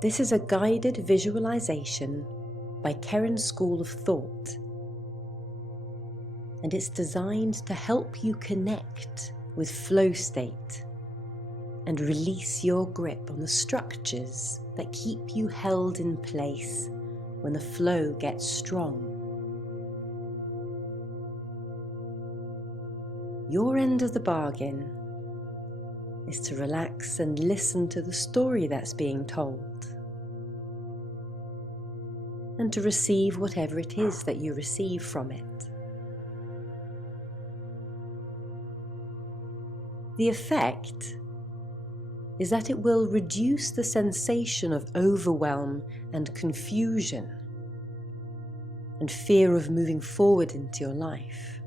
This is a guided visualization by Karen's School of Thought, and it's designed to help you connect with flow state and release your grip on the structures that keep you held in place when the flow gets strong. Your end of the bargain is to relax and listen to the story that's being told, and to receive whatever it is that you receive from it. The effect is that it will reduce the sensation of overwhelm and confusion and fear of moving forward into your life.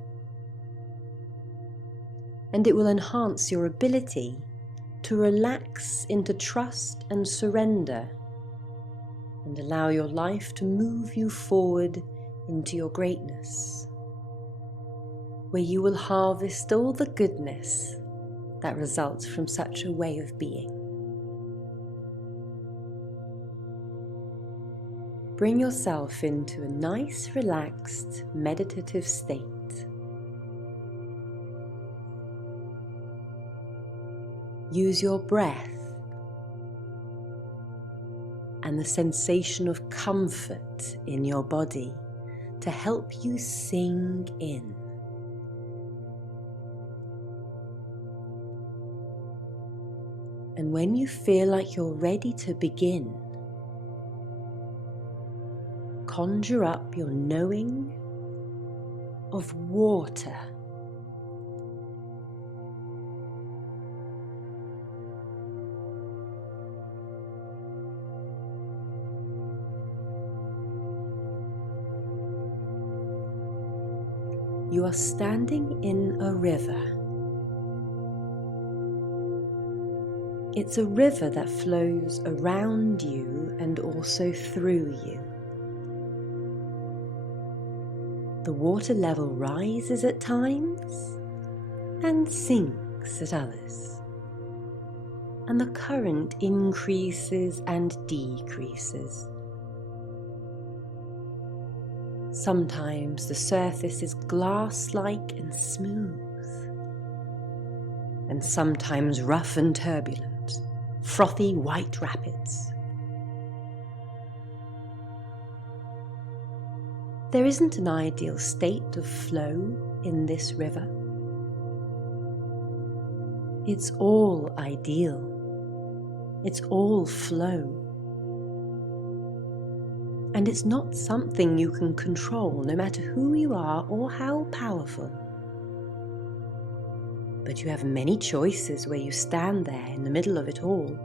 And it will enhance your ability to relax into trust and surrender and allow your life to move you forward into your greatness, where you will harvest all the goodness that results from such a way of being. Bring yourself into a nice, relaxed, meditative state. Use your breath and the sensation of comfort in your body to help you sink in. And when you feel like you're ready to begin, conjure up your knowing of water. You are standing in a river. It's a river that flows around you and also through you. The water level rises at times and sinks at others, and the current increases and decreases. Sometimes the surface is glass-like and smooth, and sometimes rough and turbulent, frothy white rapids. There isn't an ideal state of flow in this river. It's all ideal. It's all flow. And it's not something you can control, no matter who you are or how powerful. But you have many choices where you stand there in the middle of it all.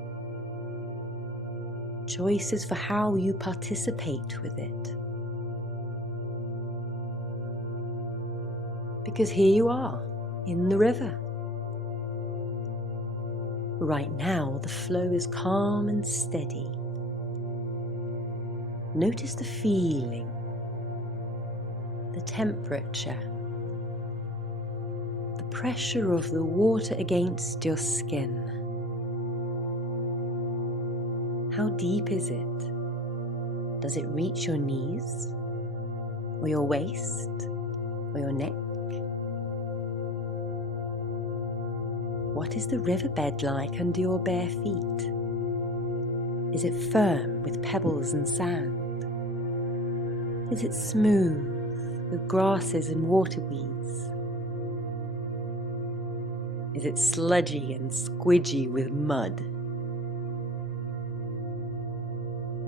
Choices for how you participate with it. Because here you are, in the river. Right now, the flow is calm and steady. Notice the feeling, the temperature, the pressure of the water against your skin. How deep is it? Does it reach your knees, or your waist, or your neck? What is the riverbed like under your bare feet? Is it firm with pebbles and sand? Is it smooth with grasses and water weeds? Is it sludgy and squidgy with mud?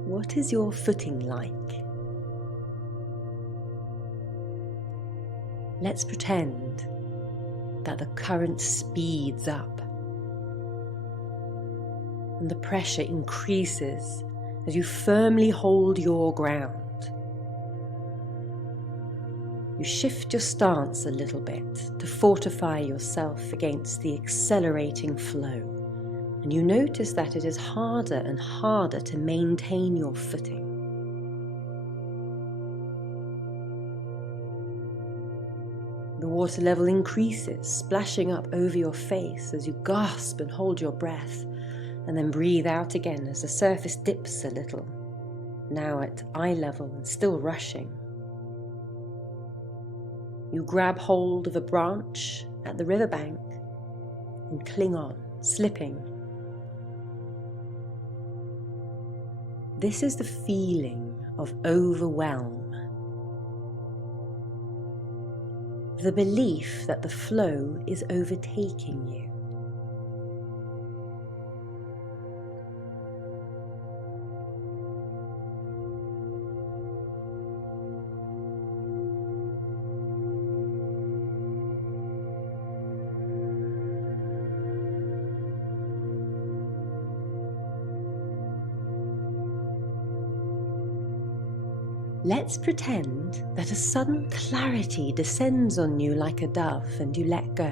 What is your footing like? Let's pretend that the current speeds up and the pressure increases as you firmly hold your ground. You shift your stance a little bit to fortify yourself against the accelerating flow, and you notice that it is harder and harder to maintain your footing. The water level increases, splashing up over your face as you gasp and hold your breath, And then breathe out again as the surface dips a little, now at eye level and still rushing. You grab hold of a branch at the riverbank and cling on, slipping. This is the feeling of overwhelm. The belief that the flow is overtaking you. Let's pretend that a sudden clarity descends on you like a dove and you let go.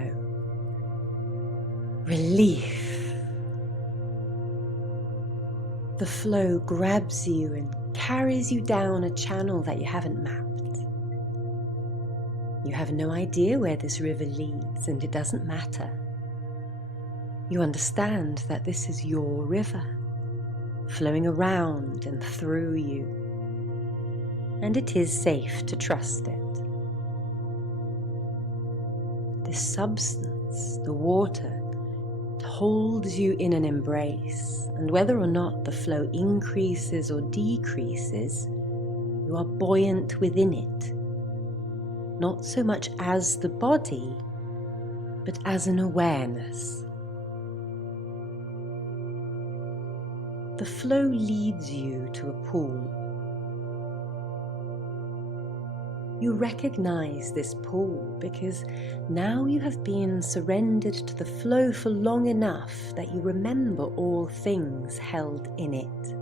Relief. The flow grabs you and carries you down a channel that you haven't mapped. You have no idea where this river leads, and it doesn't matter. You understand that this is your river, flowing around and through you. And it is safe to trust it. This substance, the water, holds you in an embrace, and whether or not the flow increases or decreases, you are buoyant within it, not so much as the body, but as an awareness. The flow leads you to a pool. You recognize this pool because now you have been surrendered to the flow for long enough that you remember all things held in it.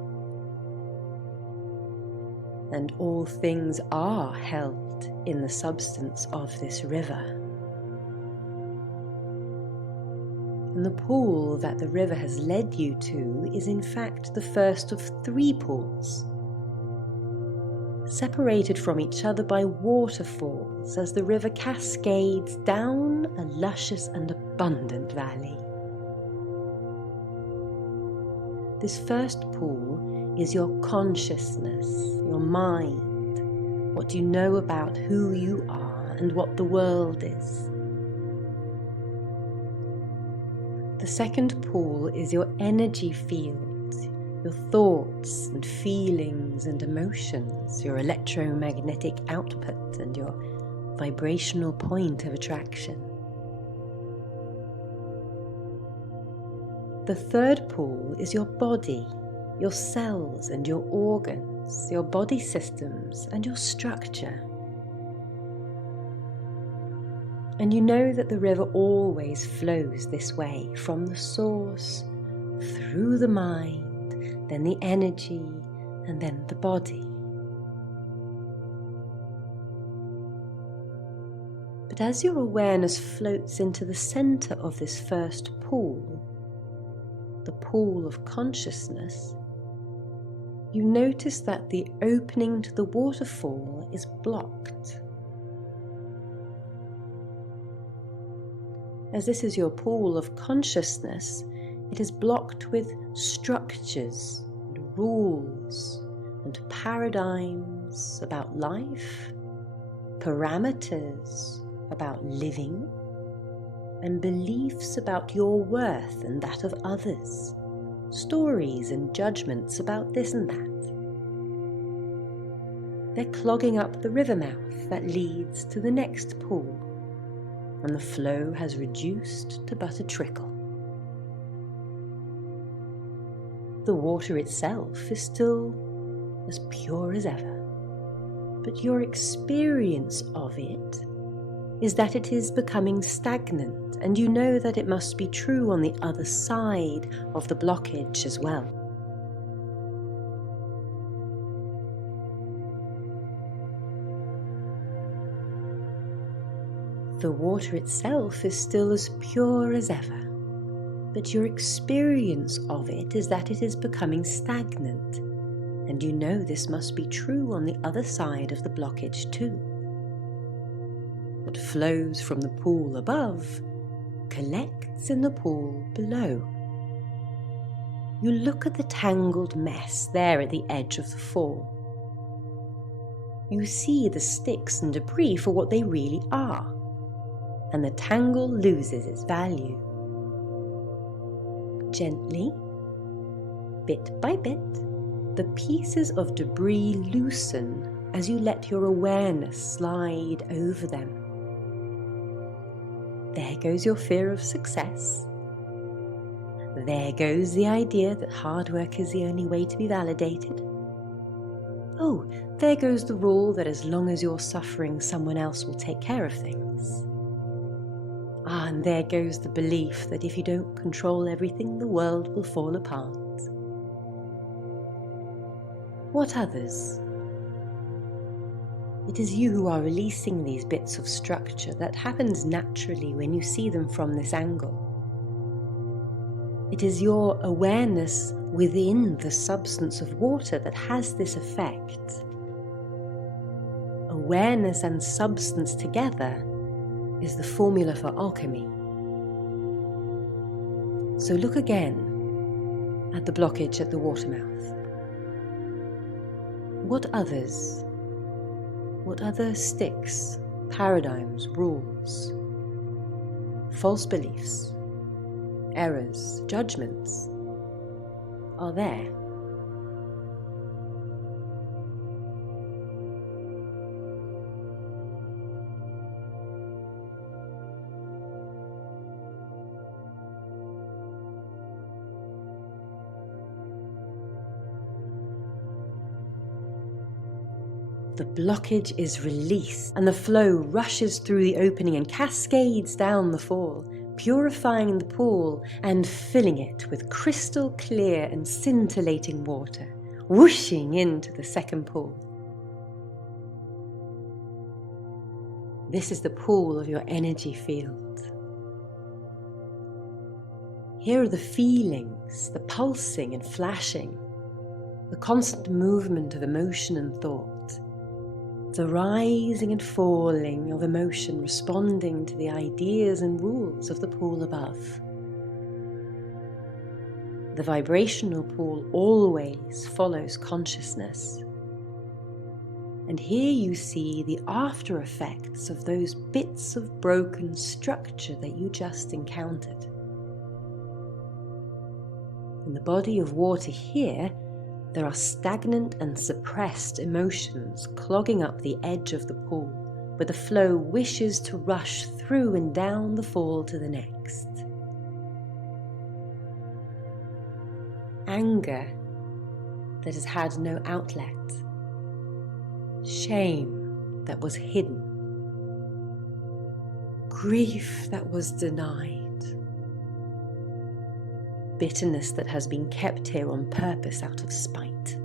And all things are held in the substance of this river. And the pool that the river has led you to is in fact the first of 3 pools, separated from each other by waterfalls as the river cascades down a luscious and abundant valley. This first pool is your consciousness, your mind, what you know about who you are and what the world is. The second pool is your energy field, your thoughts and feelings and emotions, your electromagnetic output and your vibrational point of attraction. The third pool is your body, your cells and your organs, your body systems and your structure. And you know that the river always flows this way, from the source, through the mind, then the energy, and then the body. But as your awareness floats into the center of this first pool, the pool of consciousness, you notice that the opening to the waterfall is blocked. As this is your pool of consciousness, it is blocked with structures and rules and paradigms about life, parameters about living, and beliefs about your worth and that of others, stories and judgments about this and that. They're clogging up the river mouth that leads to the next pool, and the flow has reduced to but a trickle. The water itself is still as pure as ever, but your experience of it is that it is becoming stagnant, and you know that it must be true on the other side of the blockage as well. The water itself is still as pure as ever, but your experience of it is that it is becoming stagnant, and you know this must be true on the other side of the blockage too. What flows from the pool above collects in the pool below. you look at the tangled mess there at the edge of the fall. You see the sticks and debris for what they really are, and the tangle loses its value. Gently, bit by bit, the pieces of debris loosen as you let your awareness slide over them. There goes your fear of success. There goes the idea that hard work is the only way to be validated. Oh, there goes the rule that as long as you're suffering, someone else will take care of things. And there goes the belief that if you don't control everything, the world will fall apart. What others? It is you who are releasing these bits of structure. That happens naturally when you see them from this angle. It is your awareness within the substance of water that has this effect. Awareness and substance together is the formula for alchemy. So look again at the blockage at the water mouth. What others? What other sticks, paradigms, rules, false beliefs, errors, judgments are there? The blockage is released, and the flow rushes through the opening and cascades down the fall, purifying the pool and filling it with crystal clear and scintillating water, whooshing into the second pool. This is the pool of your energy field. Here are the feelings, the pulsing and flashing, the constant movement of emotion and thought, the rising and falling of emotion responding to the ideas and rules of the pool above. The vibrational pool always follows consciousness. And here you see the after effects of those bits of broken structure that you just encountered. In the body of water here, there are stagnant and suppressed emotions clogging up the edge of the pool, where the flow wishes to rush through and down the fall to the next. Anger that has had no outlet. Shame that was hidden. Grief that was denied. Bitterness that has been kept here on purpose out of spite.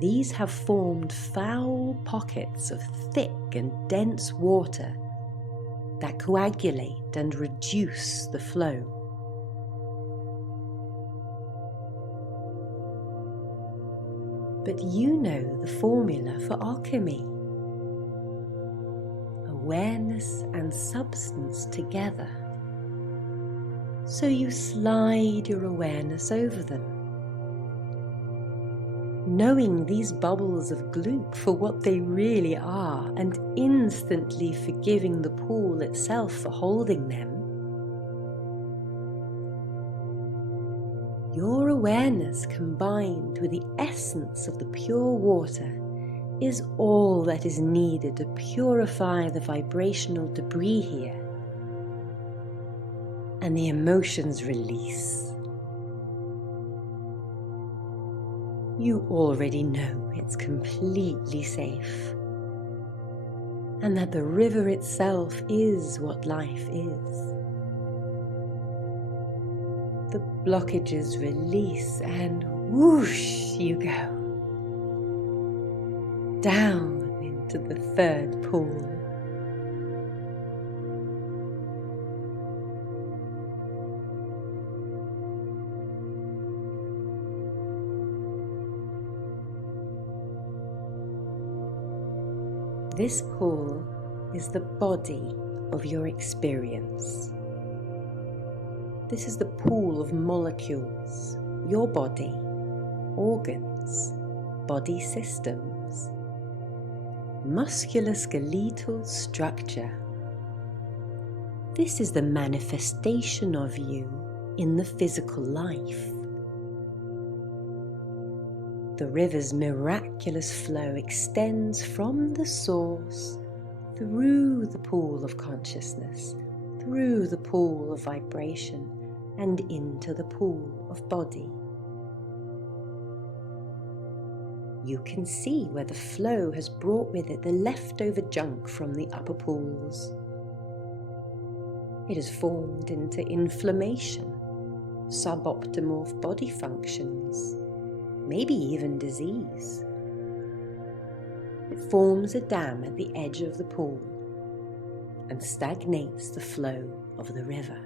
These have formed foul pockets of thick and dense water that coagulate and reduce the flow. But you know the formula for alchemy. Awareness and substance together. So you slide your awareness over them, knowing these bubbles of gloop for what they really are, and instantly forgiving the pool itself for holding them. Your awareness combined with the essence of the pure water is all that is needed to purify the vibrational debris here. And the emotions release. You already know it's completely safe, and that the river itself is what life is. The blockages release, and whoosh you go, down into the third pool. This pool is the body of your experience. This is the pool of molecules, your body, organs, body systems, musculoskeletal structure. This is the manifestation of you in the physical life. The river's miraculous flow extends from the source through the pool of consciousness, through the pool of vibration, and into the pool of body. You can see where the flow has brought with it the leftover junk from the upper pools. It has formed into inflammation, suboptimal body functions, maybe even disease. It forms a dam at the edge of the pool and stagnates the flow of the river.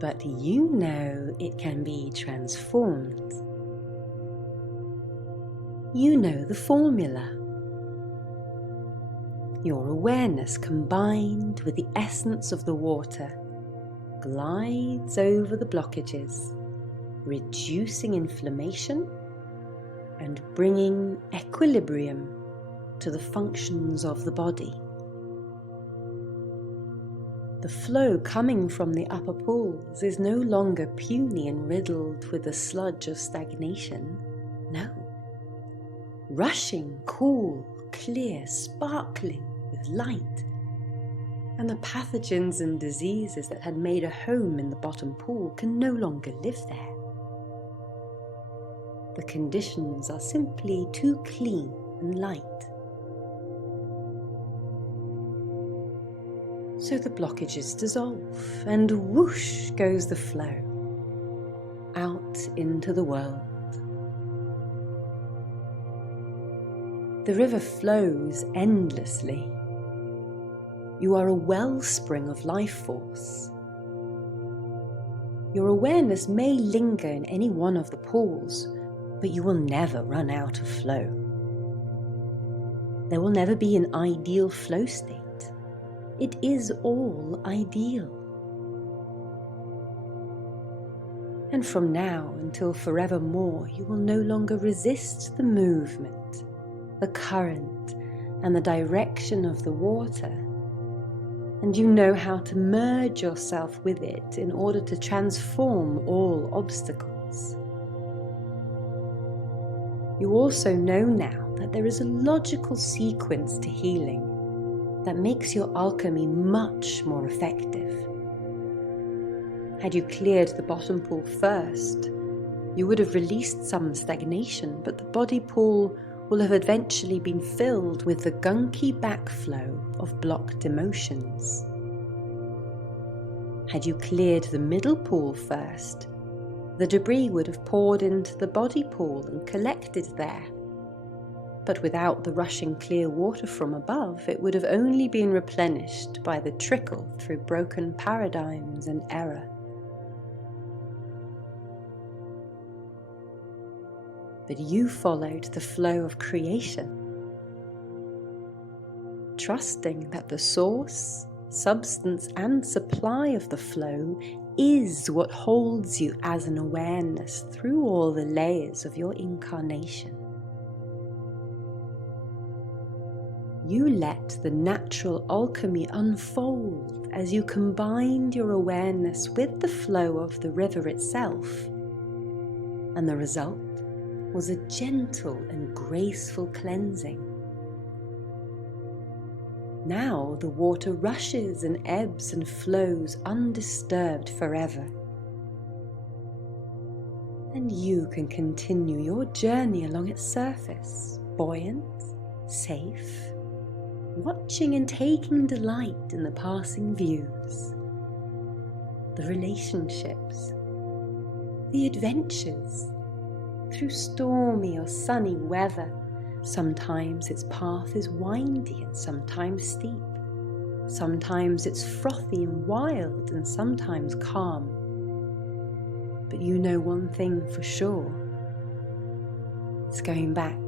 But you know it can be transformed. You know the formula. Your awareness combined with the essence of the water glides over the blockages, reducing inflammation and bringing equilibrium to the functions of the body. The flow coming from the upper pools is no longer puny and riddled with the sludge of stagnation. No. Rushing, cool, clear, sparkling with light. And the pathogens and diseases that had made a home in the bottom pool can no longer live there. The conditions are simply too clean and light. So the blockages dissolve, and whoosh goes the flow out into the world. The river flows endlessly. You are a wellspring of life force. Your awareness may linger in any one of the pools, but you will never run out of flow. There will never be an ideal flow state. It is all ideal. And from now until forevermore, you will no longer resist the movement, the current, and the direction of the water. And you know how to merge yourself with it in order to transform all obstacles. You also know now that there is a logical sequence to healing that makes your alchemy much more effective. Had you cleared the bottom pool first, you would have released some stagnation, but the body pool will have eventually been filled with the gunky backflow of blocked emotions. Had you cleared the middle pool first, the debris would have poured into the body pool and collected there. But without the rushing clear water from above, it would have only been replenished by the trickle through broken paradigms and error. But you followed the flow of creation, trusting that the source, substance, and supply of the flow is what holds you as an awareness through all the layers of your incarnation. You let the natural alchemy unfold as you combined your awareness with the flow of the river itself, and the result was a gentle and graceful cleansing. Now the water rushes and ebbs and flows undisturbed forever. And you can continue your journey along its surface, buoyant, safe, watching and taking delight in the passing views, the relationships, the adventures, through stormy or sunny weather. Sometimes its path is windy and sometimes steep. Sometimes it's frothy and wild and sometimes calm. But you know one thing for sure. It's going back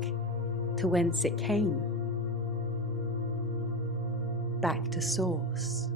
to whence it came. back to source.